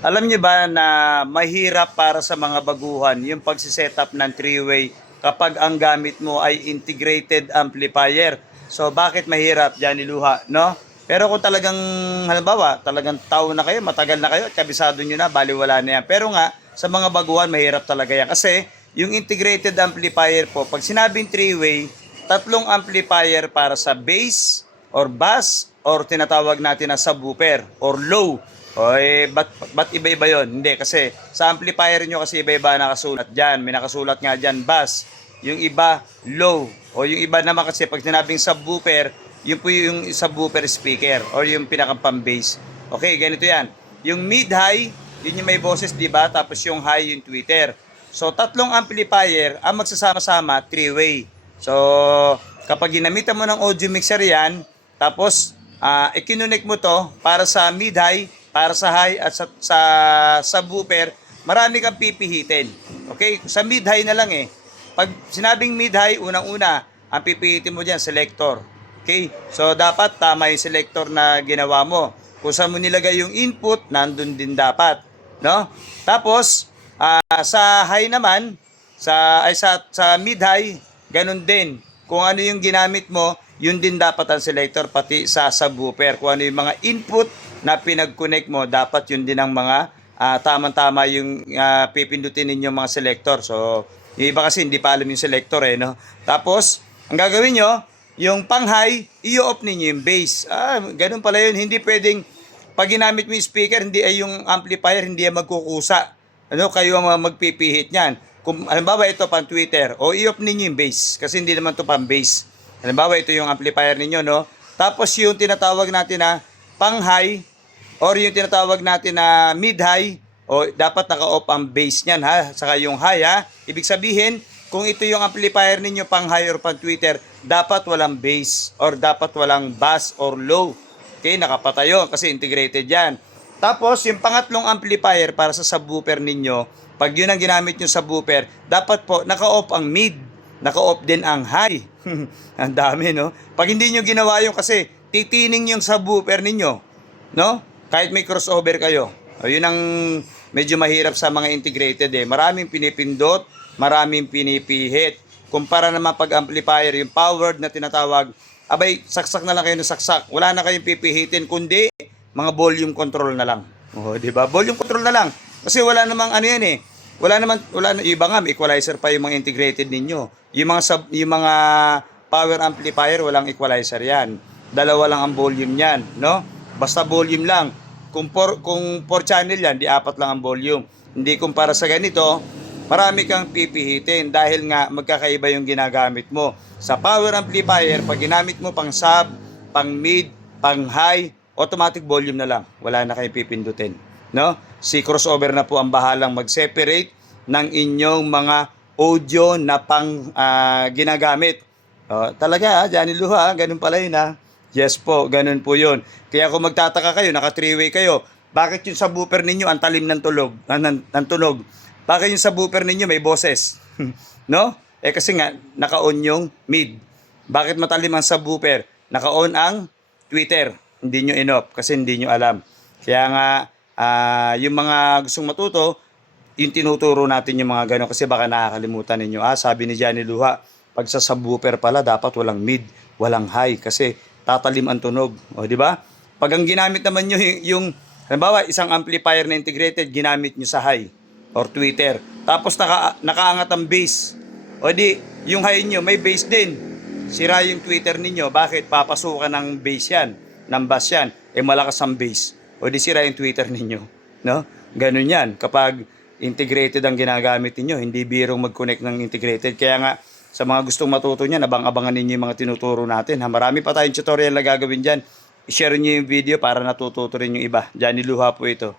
Alam niyo ba na mahirap para sa mga baguhan yung pagsiset-up ng three-way kapag ang gamit mo ay integrated amplifier. So bakit mahirap? Diyan niluha, no? Pero kung talagang halimbawa, talagang taon na kayo, matagal na kayo, at kabisado nyo na, baliwala na yan. Pero nga, sa mga baguhan, mahirap talaga yan. Kasi yung integrated amplifier po, pag sinabing three-way, tatlong amplifier para sa bass or bass or tinatawag natin na subwoofer or low. O ba't iba-iba yon? Hindi, kasi sa amplifier nyo kasi iba-iba nakasulat dyan. May nakasulat nga dyan, bass. Yung iba, low. O yung iba naman kasi pag sinabing subwoofer, yun po yung subwoofer speaker or yung pinaka-pang-bass. Okay, ganito yan. Yung mid-high, yun yung may boses, di ba? Tapos yung high, yung tweeter. So, tatlong amplifier ang magsasama-sama, three-way. So, kapag ginamitan mo ng audio mixer yan, tapos ikinonect mo to para sa mid-high, para sa high at sa subwoofer, marami kang pipihitin. Okay? Sa mid-high na lang eh. Pag sinabing mid-high, unang-una, ang pipihitin mo dyan, selector. Okay? So, dapat tama yung selector na ginawa mo. Kung saan mo nilagay yung input, nandun din dapat. No? Tapos, sa high naman, sa mid-high, ganun din. Kung ano yung ginamit mo, yun din dapat ang selector, pati sa subwoofer. Kung ano yung mga input na pinag-connect mo, dapat yun din ang mga tamang-tama yung pipindutin ninyo mga selector. So, yung iba kasi hindi pa alam yung selector eh, no? Tapos, ang gagawin nyo, yung pang-high, i-off ninyo yung bass. Ganun pala yun. Hindi pwedeng, pag ginamit mo yung speaker, hindi ay yung amplifier, hindi ay magkukusa. Ano, kayo ang magpipihit niyan. Kung halimbawa ito pang Twitter, o i-off ninyo yung bass, kasi hindi naman to pang bass. Halimbawa ito yung amplifier ninyo, no? Tapos yung tinatawag natin na pang-high, or yung tinatawag natin na mid-high, o dapat naka-off ang bass niyan, ha? Saka yung high, ha? Ibig sabihin, kung ito yung amplifier ninyo pang high or pang tweeter, dapat walang bass or dapat walang bass or low. Okay, nakapatayo kasi integrated yan. Tapos, yung pangatlong amplifier para sa subwoofer ninyo, pag yun ang ginamit nyo subwoofer, dapat po naka-off ang mid, naka-off din ang high. Ang dami, no? Pag hindi nyo ginawa yun kasi titining yung subwoofer ninyo, no? Kahit may crossover kayo. O, yun ang medyo mahirap sa mga integrated eh. Maraming pinipindot, maraming pinipihit. Kumpara naman pag amplifier, yung powered na tinatawag, abay, saksak na lang kayo ng saksak. Wala na kayong pipihitin, kundi mga volume control na lang. Oh, di ba? Volume control na lang. Kasi wala namang ano yan eh. Wala na iba nga, may equalizer pa yung mga integrated ninyo. Yung mga power amplifier, walang equalizer yan. Dalawa lang ang volume niyan, no? Basta volume lang. Kung 4 channel yan, di 4 lang ang volume. Hindi kumpara sa ganito, marami kang pipihitin dahil nga magkakaiba yung ginagamit mo. Sa power amplifier, pag ginamit mo pang sub, pang mid, pang high, automatic volume na lang. Wala na kayong pipindutin. No? Si crossover na po ang bahalang mag-separate ng inyong mga audio na pang ginagamit. Talaga, Johnny Luha, ganun pala yun ha. Yes po, ganun po yun. Kaya kung magtataka kayo, naka three-way kayo, bakit yung subwoofer ninyo ang talim ng tunog? Bakit yung subwoofer ninyo may boses? No? Kasi nga, naka-on yung mid. Bakit matalim ang subwoofer? Naka-on ang tweeter. Hindi nyo in-off kasi hindi nyo alam. Kaya nga, yung mga gustong matuto, yung tinuturo natin yung mga gano'n kasi baka nakakalimutan ninyo. Sabi ni Johnny Luha, pag sa subwoofer pala, dapat walang mid, walang high kasi tatalim ang tunog. O, di ba? Pag ang ginamit naman nyo yung halimbawa, isang amplifier na integrated, ginamit nyo sa high or tweeter. Tapos nakaangat ang bass. O di, yung high nyo, may bass din. Sira yung tweeter ninyo. Bakit? Papasukan ng bass yan, ng bass yan. Malakas ang bass. O di sira yung tweeter ninyo. No? Ganun yan. Kapag integrated ang ginagamit ninyo, hindi birong mag-connect ng integrated. Kaya nga, sa mga gustong matuto niyan, abang-abangan ninyo yung mga tinuturo natin. Marami pa tayong tutorial na gagawin dyan. I-share nyo yung video para natututo rin yung iba. Johnny Luha po ito.